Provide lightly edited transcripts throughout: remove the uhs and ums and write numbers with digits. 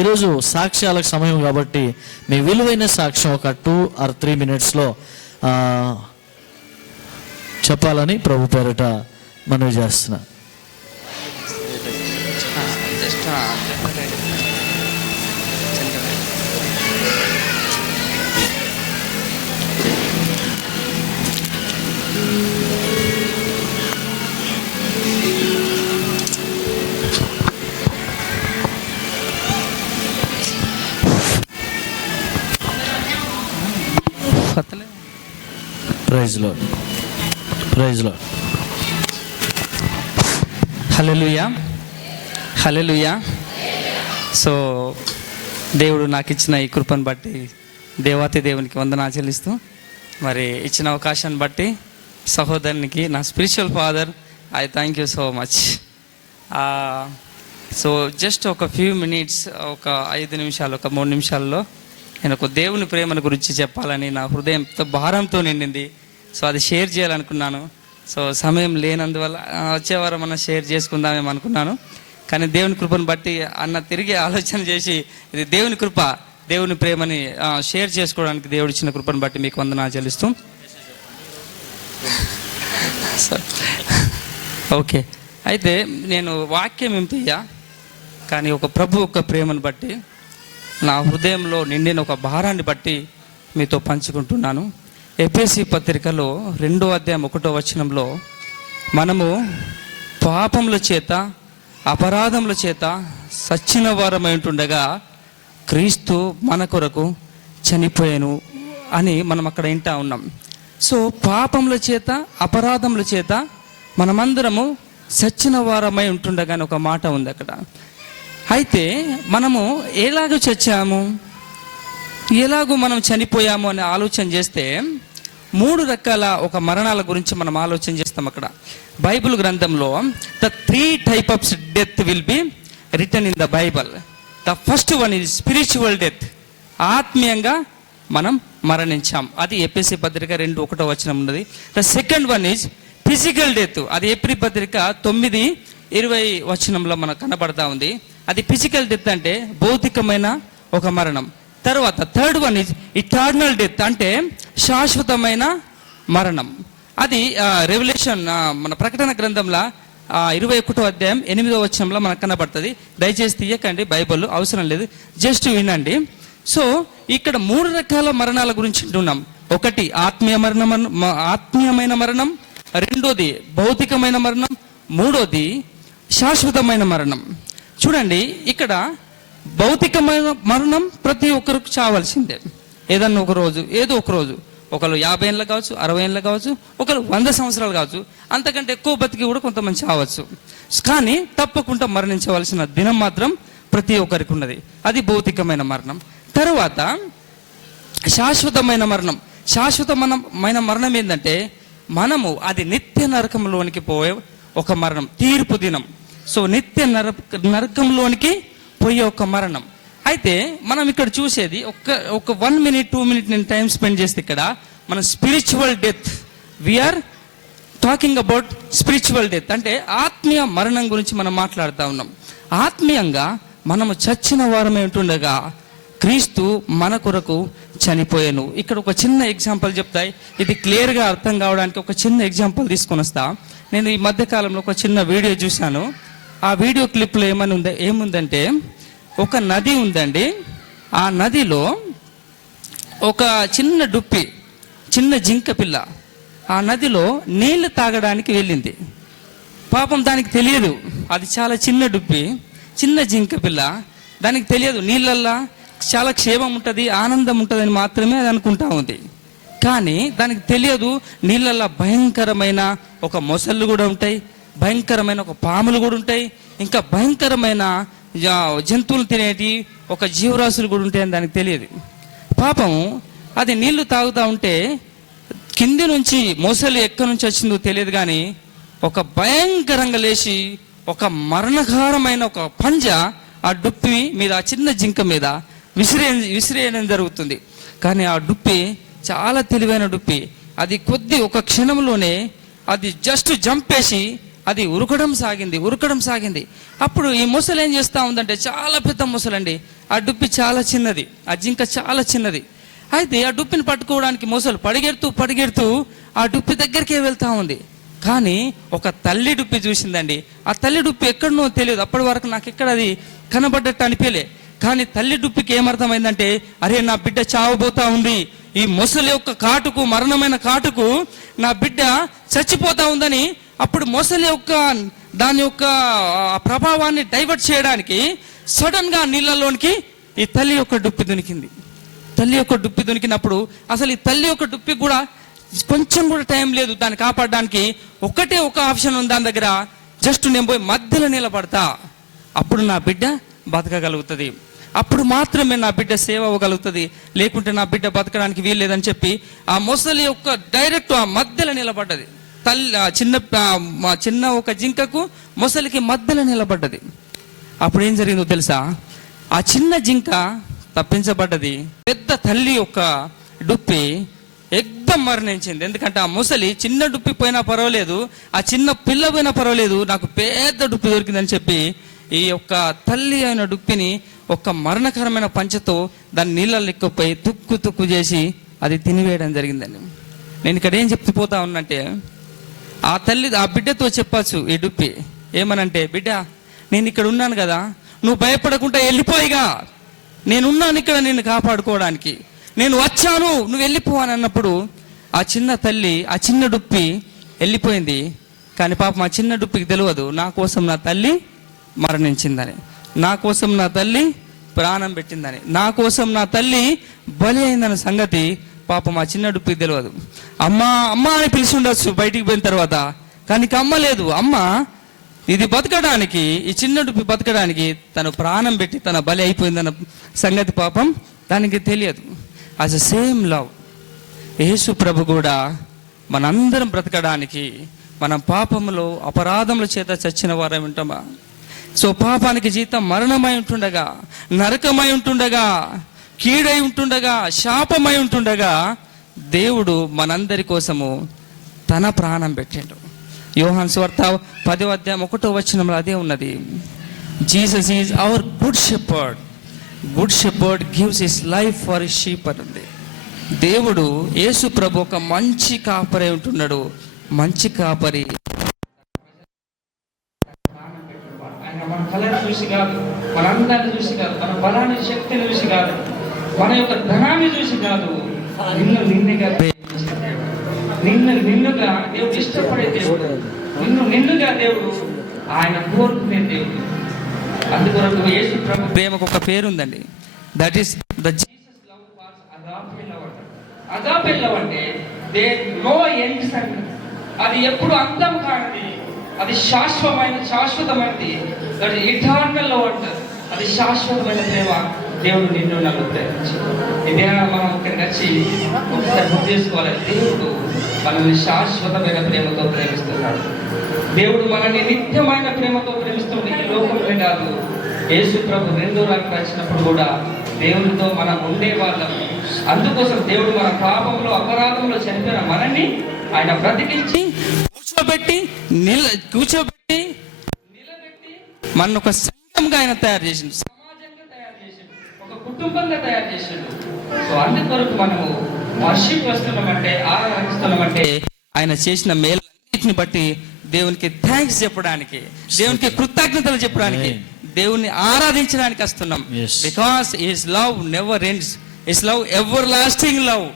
ఈరోజు సాక్ష్యాలకు సమయం కాబట్టి మీ విలువైన సాక్ష్యం ఒక 2 or 3 minutesలో చెప్పాలని ప్రభు పేరిట మనవి చేస్తున్నా. Praise Lord, praise Lord. Hallelujah, hallelujah. So దేవుడు నాకు ఇచ్చిన ఈ కృపను బట్టి దేవాతి దేవునికి వందనాలు చెల్లిస్తూ, మరి ఇచ్చిన అవకాశాన్ని బట్టి సహోదరునికి, నా spiritual father, I thank you so much. So just ఒక ఫ్యూ మినిట్స్, ఒక 5 నిమిషాలు, ఒక 3 నిమిషాల్లో నేను ఒక దేవుని ప్రేమను గురించి చెప్పాలని నా హృదయంతో భారంతో నిండింది. సో అది షేర్ చేయాలనుకున్నాను. సో సమయం లేనందువల్ల వచ్చే వారం మనం షేర్ చేసుకుందామేమో అనుకున్నాను. కానీ దేవుని కృపను బట్టి అన్న తిరిగి ఆలోచన చేసి ఇది దేవుని కృప, దేవుని ప్రేమని షేర్ చేసుకోవడానికి దేవుడు ఇచ్చిన కృపను బట్టి మీకు వందనాలు చెల్లిస్తూ. ఓకే, అయితే నేను వాక్యం ఏం తీయ, కానీ ఒక ప్రభు ఒక ప్రేమను బట్టి నా హృదయంలో నిండిన ఒక భారాన్ని బట్టి మీతో పంచుకుంటున్నాను. ఎఫెసీ పత్రికలో 2వ అధ్యాయం 1వ వచనంలో, మనము పాపముల చేత అపరాధముల చేత సచ్చిన వారమై ఉంటుండగా క్రీస్తు మన కొరకు చనిపోయాను అని మనం అక్కడ వింటా ఉన్నాం. సో పాపముల చేత అపరాధముల చేత మనమందరము సచ్చిన వారమై ఉంటుండగా అని ఒక మాట ఉంది అక్కడ. అయితే మనము ఎలాగో చచ్చాము, ఎలాగో మనం చనిపోయాము అని ఆలోచన చేస్తే 3 రకాల ఒక మరణాల గురించి మనం ఆలోచన చేస్తాం. అక్కడ బైబిల్ గ్రంథంలో the 3 types of death will be written in the Bible. The first one is spiritual death. ఆత్మీయంగా మనం మరణించాం, అది ఎఫెసీ పత్రిక 2:1 వచనం ఉన్నది. The second one is physical death, అది ఎఫెసీ పత్రిక 9:20 వచనంలో మనకు కనబడతా ఉంది. అది ఫిజికల్ డెత్ అంటే భౌతికమైన ఒక మరణం. తర్వాత third one is eternal death, అంటే శాశ్వతమైన మరణం. అది రెవల్యూషన్, మన ప్రకటన గ్రంథంలో 21వ అధ్యాయం 8వ వచనంలో మనకు కనబడుతుంది. దయచేసి తీయకండి, బైబిల్ అవసరం లేదు, జస్ట్ వినండి. సో ఇక్కడ 3 రకాల మరణాల గురించి వింటున్నాం. ఒకటి ఆత్మీయమైన మరణం, రెండోది భౌతికమైన మరణం, మూడోది శాశ్వతమైన మరణం. చూడండి, ఇక్కడ భౌతికమైన మరణం ప్రతి ఒక్కరికి చావాల్సిందే, ఏదన్నా ఒక రోజు, ఏదో ఒక రోజు. ఒకరు 50 ఏళ్ళు కావచ్చు, 60 ఏళ్ళు కావచ్చు, ఒకరు 100 సంవత్సరాలు కావచ్చు, అంతకంటే ఎక్కువ బతికి కూడా కొంతమంది చావచ్చు. కానీ తప్పకుండా మరణించవలసిన దినం మాత్రం ప్రతి ఒక్కరికి ఉన్నది, అది భౌతికమైన మరణం. తర్వాత శాశ్వతమైన మరణం. శాశ్వతమైన మరణం ఏంటంటే మనము అది నిత్య నరకంలోనికి పోయే ఒక మరణం, తీర్పు దినం. సో నిత్య నరకంలోనికి పోయే ఒక మరణం. అయితే మనం ఇక్కడ చూసేది ఒక 1 minute 2 minute నేను టైం స్పెండ్ చేస్తే ఇక్కడ మన spiritual death, we are talking about spiritual death, అంటే ఆత్మీయ మరణం గురించి మనం మాట్లాడుతూ ఉన్నాం. ఆత్మీయంగా మనము చచ్చిన వారమే ఉంటుండగా క్రీస్తు మన కొరకు చనిపోయాను. ఇక్కడ ఒక చిన్న ఎగ్జాంపుల్ చెప్తాయి, ఇది క్లియర్గా అర్థం కావడానికి ఒక చిన్న ఎగ్జాంపుల్ తీసుకొని వస్తా. నేను ఈ మధ్యకాలంలో ఒక చిన్న వీడియో చూశాను. ఆ వీడియో క్లిప్లో ఏముందంటే ఒక నది ఉందండి. ఆ నదిలో ఒక చిన్న డుప్పి, చిన్న జింక పిల్ల ఆ నదిలో నీళ్లు తాగడానికి వెళ్ళింది. పాపం దానికి తెలియదు, అది చాలా చిన్న డుప్పి, చిన్న జింక పిల్ల. దానికి తెలియదు నీళ్ళల్లో చాలా క్షేమం ఉంటుంది, ఆనందం ఉంటుందని మాత్రమే అది అనుకుంటా ఉంది. కానీ దానికి తెలియదు నీళ్ళల్లో భయంకరమైన ఒక మొసళ్ళు కూడా ఉంటాయి, భయంకరమైన ఒక పాములు కూడా ఉంటాయి, ఇంకా భయంకరమైన జంతువులు తినేటి ఒక జీవరాశులు కూడా ఉంటాయని దానికి తెలియదు. పాపం అది నీళ్లు తాగుతూ ఉంటే కింది నుంచి మొసలు ఎక్కడి నుంచి వచ్చిందో తెలియదు, కానీ ఒక భయంకరంగా లేచి ఒక మరణకరమైన ఒక పంజ ఆ డుప్పి మీద, ఆ చిన్న జింక మీద విసిరేయడం జరుగుతుంది. కానీ ఆ డుప్పి చాలా తెలివైన డుప్పి, అది ఒక క్షణంలోనే అది జస్ట్ జంపేసి అది ఉరకడం సాగింది. అప్పుడు ఈ ముసలి ఏం చేస్తూ ఉందంటే, చాలా పెద్ద ముసలండి, ఆ డుప్పి చాలా చిన్నది, ఆ జింక చాలా చిన్నది. అయితే ఆ డుప్పిని పట్టుకోవడానికి ముసలు పరిగెడుతూ ఆ డుప్పి దగ్గరికే వెళ్తా ఉంది. కానీ ఒక తల్లి డుప్పి చూసిందండి. ఆ తల్లి డుప్పి ఎక్కడనో తెలియదు, అప్పటి వరకు నాకు ఎక్కడ అది కనబడ్డట్టు అనిపించలే. కానీ తల్లి డుప్పికి ఏమర్థమైందంటే, అరే నా బిడ్డ చావబోతా ఉంది, ఈ మొసలి యొక్క కాటుకు, మరణమైన కాటుకు నా బిడ్డ చచ్చిపోతా ఉందని. అప్పుడు మొసలి యొక్క దాని యొక్క ప్రభావాన్ని డైవర్ట్ చేయడానికి సడన్ గా నీళ్ళలోనికి ఈ తల్లి యొక్క డుప్పి దొనికింది. తల్లి యొక్క డుప్పి దొనికినప్పుడు అసలు ఈ తల్లి యొక్క డుప్పి కూడా కొంచెం కూడా టైం లేదు దాన్ని కాపాడడానికి. ఒకటే ఒక ఆప్షన్ ఉంది దాని దగ్గర, జస్ట్ నేను పోయి మధ్యలో నిలబడతా, అప్పుడు నా బిడ్డ బతకగలుగుతుంది, అప్పుడు మాత్రమే నా బిడ్డ సేవ అవ్వగలుగుతుంది, లేకుంటే నా బిడ్డ బతకడానికి వీల్లేదని చెప్పి ఆ మొసలి యొక్క డైరెక్ట్ ఆ మధ్యలో నిలబడ్డది. చిన్న ఒక జింకకు మొసలికి మధ్యలో నిలబడ్డది. అప్పుడు ఏం జరిగిందో తెలుసా? ఆ చిన్న జింక తప్పించబడ్డది, పెద్ద తల్లి యొక్క డుప్పి ఎగ్దం మరణించింది. ఎందుకంటే ఆ ముసలి చిన్న డుప్పి పోయినా పర్వాలేదు, ఆ చిన్న పిల్ల పోయినా పర్వాలేదు, నాకు పెద్ద డుప్పి దొరికిందని చెప్పి ఈ యొక్క తల్లి అయిన డుప్పిని ఒక మరణకరమైన పంచతో దాన్ని నీళ్ళల్లో ఎక్కుపోయి తుక్కు చేసి అది తినివేయడం జరిగిందండి. నేను ఇక్కడ ఏం చెప్తుపోతా ఉన్నంటే, ఆ తల్లి ఆ బిడ్డతో చెప్పచ్చు ఈ డుప్పి ఏమనంటే, బిడ్డ నేను ఇక్కడ ఉన్నాను కదా, నువ్వు భయపడకుండా వెళ్ళిపోయిగా, నేనున్నాను ఇక్కడ నిన్ను కాపాడుకోవడానికి, నేను వచ్చాను, నువ్వు వెళ్ళిపో అని అన్నప్పుడు ఆ చిన్న తల్లి, ఆ చిన్న డుప్పి వెళ్ళిపోయింది. కానీ పాపం ఆ చిన్న డుప్పికి తెలియదు, నా కోసం నా తల్లి మరణించిందని, నా కోసం నా తల్లి ప్రాణం పెట్టిందని, నా కోసం నా తల్లి బలి అయిందన్న సంగతి పాపం ఆ చిన్న డుప్పికి తెలియదు. అమ్మా అమ్మ అని పిలిచి ఉండొచ్చు బయటికి పోయిన తర్వాత, కానీ అమ్మ లేదు. అమ్మ ఇది బతకడానికి, ఈ చిన్న డుప్పి బతకడానికి తను ప్రాణం పెట్టి తన బలి అయిపోయిందన్న సంగతి పాపం దానికి తెలియదు. యాజ్ అ సేమ్ లవ్ యేసు ప్రభు కూడా మనందరం బ్రతకడానికి, మన పాపములో అపరాధముల చేత చచ్చిన వారై ఉంటామా? సో పాపానికి జీతం మరణమై ఉంటుండగా, నరకమై ఉంటుండగా, కీడై ఉంటుండగా, శాపమై ఉంటుండగా దేవుడు మనందరి కోసము తన ప్రాణం పెట్టాడు. యోహాను సువార్త 10వ అధ్యాయం 1వ వచనంలో అదే ఉన్నది. Jesus is our good shepherd, good shepherd gives his life for his sheep అని ఉంది. దేవుడు యేసు ప్రభు ఒక మంచి కాపరి ఉంటున్నాడు. మంచి కాపరి మన కళను చూసి కాదు, మన అందాన్ని చూసి కాదు, మన బలాన్ని శక్తిని చూసి కాదు, మన యొక్క ధనాన్ని చూసి కాదు, నిన్నుగా నిన్నుగా దేవుడు ఇష్టపడే దేవుడు, నిన్నుగా దేవుడు ఆయన కోరుకునే దేవుడు. అందుకొరకు యేసు ప్రభు ప్రేమకు ఒక పేరు ఉందండి, that is the Jesus love was agape love. Agape love అంటే దే నో ఎండ్స్ అండి, అది ఎప్పుడు అంతం కానిది, అది శాశ్వతమైనది, దట్ ఇటర్నల్ లవ్ అంటారు. అది శాశ్వతమైన ప్రేమ. దేవుడు నిన్ను నన్ను ప్రేమించి ఇదే మనం ఇక్కడికి వచ్చి ఒకసారి గుర్తు చేసుకోవాలి. దేవుడు మనల్ని శాశ్వతమైన ప్రేమతో ప్రేమిస్తున్నాడు. దేవుడు మనల్ని నిత్యమైన ప్రేమతో ప్రేమిస్తుంది. ఈ లోకంలో కాదు, యేసు ప్రభు 2వ రాకడ వచ్చినప్పుడు కూడా దేవునితో మనం ఉండేవాళ్ళం. అందుకోసం దేవుడు మన పాపంలో అపరాధంలో చనిపోయిన మనల్ని ఆయన బ్రతికించి కూర్చోబెట్టి నిలబెట్టి మన ఒక సంఘంగా ఆయన తయారు చేసిండు, సమాజంగా తయారు చేసిండు, ఒక కుటుంబంగా తయారు చేసిండు. సో అందుకొరకు మనము వర్షిప్ వస్తున్నామంటే, ఆరాధిస్తున్నామంటే ఆయన చేసిన మేలన్నిటిని బట్టి దేవునికి థ్యాంక్స్ చెప్పడానికి, దేవునికి కృతజ్ఞతలు చెప్పడానికి, దేవుని ఆరాధించడానికి వస్తున్నాం. Because his love never ends, his love ever lasting love.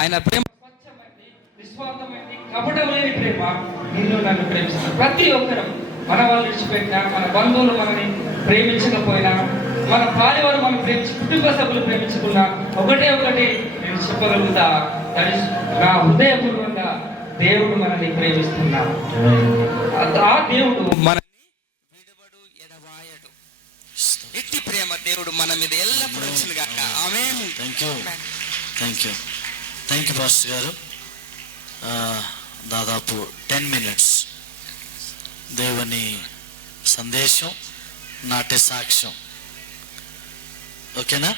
ఆయన ప్రేమ స్వచ్ఛమైంది, నిస్వార్థమైంది, కపటం లేని ప్రేమ. నిన్ను నన్ను ప్రేమిస్తున్నా ప్రతి ఒక్కరం, మన వాళ్ళు విడిచిపెట్టినా, మన బంధువులు మనని ప్రేమించకపోయినా, మన భార్యవారు మనం కుటుంబ సభ్యులు ప్రేమించుకున్నా, ఒకటి నేను చెప్పగలుగుతా, నా హృదయపూర్వకంగా దేవుడు మనల్ని ప్రేమిస్తున్నాడు. ఆ దేవుడు మనల్ని విడువడు, ఎడబాయడు. ఇట్టి ప్రేమ దేవుడు మన మీద ఎల్లప్పుడూ వచ్చింది గాక. ఆమేన్. థ్యాంక్ యూ పాస్టర్ గారు. దాదాపు 10 minutes దేవుని సందేశం, నాట్య సాక్ష్యం. ఓకేనా?